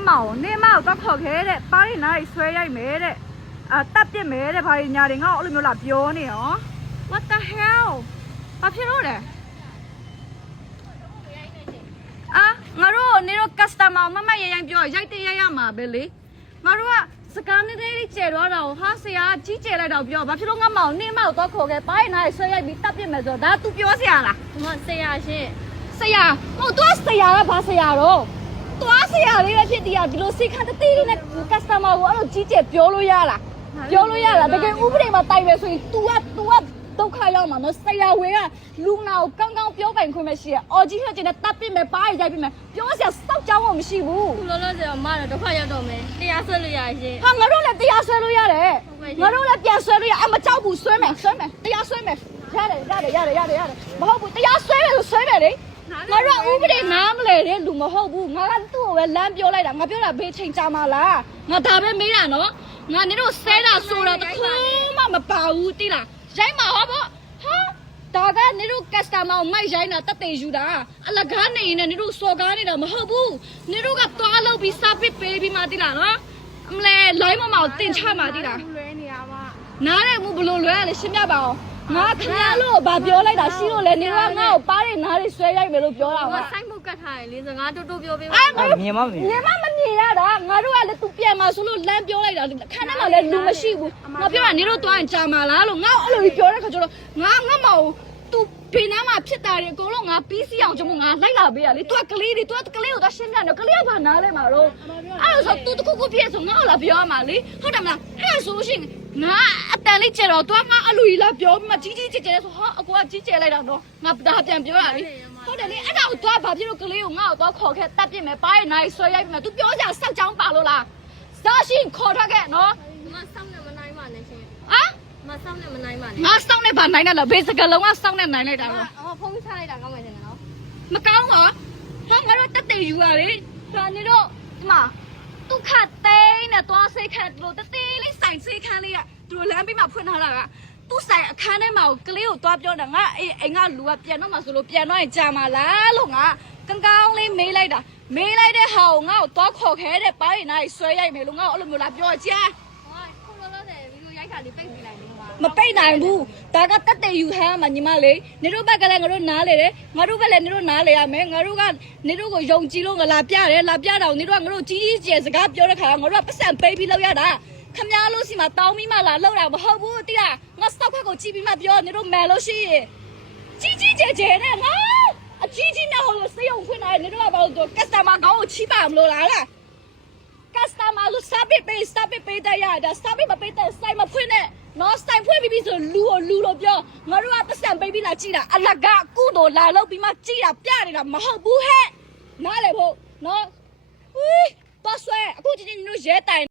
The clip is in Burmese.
毛你毛都考开的，把你那里水来没的，特别没的，把人家的我里面拉标呢哦。What the hell？ ဘာဖြစ်လို့လဲငါတို့နေတော့ customer မမရပြောရိုက်တရရမှာပဲလေငါတို့ကစကားနဲ့လေးကျဲတော့တော့ဟာဆရာကြီးကျဲလိုက်တော့ပြောဘာဖြစ်လို့ငါမောင်နေမောက်တော့ခေါ်ခဲ့ပိုင်းနိုင်ဆွဲရိုက်ပြီးတပ်ပြစ်မယ်ဆိုတော့ဒါ तू ပြောဆရာလားမဆရာရှင်ဆရာဟို तू ဆရာကဘာဆရာတော့ तू ဆရာလေးလည်းဖြစ်တည်ရဒီလိုစိတ်ခန့်တသေးလေးနဲ့ customer ကိုအဲ့လိုကြီးကျဲပြောလို့ရလားပြောလို့ရလားတကယ်ဥပဒေမှာတိုင်ပဲဆိုရင် तू ကဒုက္ခရောက်မှာနော်ဆရာဝေကလူနာကိုကောင်းကောင်းပြောပိုင်ခွင့်မရှိရအော်ကြီးထွက်ကျင်တဲ့တပ်ပြစ်မယ်ပါးရိုက်ပြမယ်ပြောစရာစောက်ကြောင်းမှမရှိဘူးသူလောလောဆယ်မတော့ဒုက္ခရောက်တော့မယ်တရားဆွဲလို့ရရှင်ဟာငါတို့လည်းတရားဆွဲလို့ရတယ်ငါတို့လည်းပြန်ဆွဲလို့ရအမကြောက်ဘူးဆွဲမယ်တရားဆွဲမယ်ရတယ်မဟုတ်ဘူးတရားဆွဲမယ်ဆိုဆွဲမယ်လေငါတို့ဥပဒေနားမလဲတဲ့လူမဟုတ်ဘူးငါကသူ့ကိုပဲလမ်းပြောလိုက်တာငါပြောတာဘေးချိန်ကြမှာလားငါဒါပဲမေးတာနော်ငါနေတို့ဆဲတာဆိုတာတခုမှမပါဘူးတိလားရိုင်းမှာဟောပေါ့ဟာဒါကနေတို့ customer ကိုမိုက်ရိုင်းတာတက်တေယူတာအလကားနေရင်နေတို့စော်ကားနေတာမဟုတ်ဘူးနေတို့ကသွားလုပ်ပြီးစာပစ်ပေးပြီးမှတိလားနော်အမလဲလိုင်းမမောင်တင်ချမှာတိလားလွဲနေရပါနားတယ်မှုဘလို့လွဲရလဲရှင်းပြပါအောင်ငါခင်ဗျားလို့ဗာပြောလိုက်တာရှိလို့လေနေတော့ငါ့ကိုပါးတဲ့နားတွေဆွဲရိုက်မယ်လို့ပြောတာပါစိုက်မှုကတ်ထားတယ်လေငါတိုးပြောပေးပါမြင်မမြင်ရတာငါတို့ကလည်း तू ပြန်มาဆိုလို့လမ်းပြောလိုက်တာခဏမှလည်းလူမရှိဘူးငါပြောတာနေတော့တွားရင်ကြာမှာလားလို့ငါအဲ့လိုကြီးပြောတဲ့ခါကျတော့ငါမောင် तू ဖေးနားမှာဖြစ်တာတွေအကုန်လုံးငါပြီးစီအောင်ကျမငါလိုက်လာပေးရလေ तू ကလေးကိုတော့ရှင်းပြတယ်ကလေးကဘာနားလဲမှာတော့အဲ့လိုဆို तू တခုခုဖြစ်ဆိုငါ့ကိုလာပြောရမှာလေဟုတ်တယ်မလားအဲ့ဆိုလို့ရှိရင်ငါအတန်လေးကျတော့ तू ငါအလူကြီးလာပြောပြီးမှကြီးကျဲဆိုဟာအကွာကြီးကျဲလိုက်တာတော့ငါဒါပြန်ပြောရလေဟုတ်တယ်လေအဲ့ဒါကို तू ဘာဖြစ်လို့ကလေးကိုငါ့ကိုတော့ခေါ်ခဲ့တက်ပြစ်မယ်ပါးရဲ့နိုင်ဆွဲရိုက်ပြီးမှ तू ပြောကြစောက်ချောင်းပါလို့လားစားရှိခေါ်ထွက်ခဲ့နော်ငါစောင်းနေမနိုင်ပါနဲ့ရှင်မစောင်းနဲ့မနိုင်ပါနဲ့ငါစောင်းနဲ့ဗာနိုင်တယ်လားဘေးစကလုံးကစောင်းနဲ့နိုင်လိုက်တာတော့ဖုန်းချလိုက်တာကောင်းမယ်ထင်တယ်နော်မကောင်းပါဟာငါတို့တက်တေယူရလေဒါနေတော့ဒီမှာဒုက္ခသိန်းနဲ့သွားစိတ်ခတ်လို့တသေးလေးဆိုင်စိတ်ခန်းလေးကသူတို့လမ်းပြီးမှဖွင့်ထားတာကသူ့ဆိုင်အခန်းထဲမှာကလေးကိုသွားပြောတာငါအိမ်ကလူကပြန်တော့မှဆိုလို့ပြန်တော့ရင်ကြာမှာလားလို့ငါကောင်းလေးမေးလိုက်တာမေးလိုက်တဲ့ဟာကိုငါ့ကိုသွားခေါ်ခဲတဲ့ပါးရင်နိုင်ဆွဲရိုက်မယ်လို့ငါ့ကိုအဲ့လိုမျိုးလာပြောချင်ခုလောလောဆယ်ဗီဒီယိုရိုက်ခါလေးပိတ်ပြလိုက်မပိတ်နိုင်ဘူးဒါကတက်တေယူထားမှာညီမလေးနေတို့ဘက်ကလည်းငါတို့နားလေတယ်ငါတို့ဘက်လည်းနေတို့နားလေရမယ်ငါတို့ကနေတို့ကိုယုံကြည်လို့ငါလာပြတယ်လာပြတော့နေတို့ကငါတို့ကြီးကျယ်စကားပြောတဲ့ခါငါတို့ကပတ်စံပေးပြီးလောက်ရတာခမည်းလို့စီမှာတောင်းပြီးမှလာလောက်တာမဟုတ်ဘူးတိလားငါစတောက်ခက်ကိုကြည့်ပြီးမှပြောနေတို့မယ်လို့ရှိရင်ကြီးကျယ်နဲ့ငါအကြီးနဲ့ဟိုလိုစေယုံခွင့်နိုင်နေတို့ကဘာလို့ customer ကောင်းကိုချီးပါမလို့လား customer လို့စာပစ်ပေးတဲ့ရတာစာပစ်မပေးတဲ့စိုက်မဖွင့်နဲ့နော်စိုက်ဖွင့်ပြီးဆိုလူလို့ပြောငါတို့ကပတ်စံပေးပြီးလာကြည့်တာအလကကုသိုလ်လာလို့ပြီးမှကြည့်တာပြနေတာမဟုတ်ဘူးဟဲ့နားလေဖို့နော်ဟီးပတ်ဆွဲအခုချင်းတို့ရဲတိုင်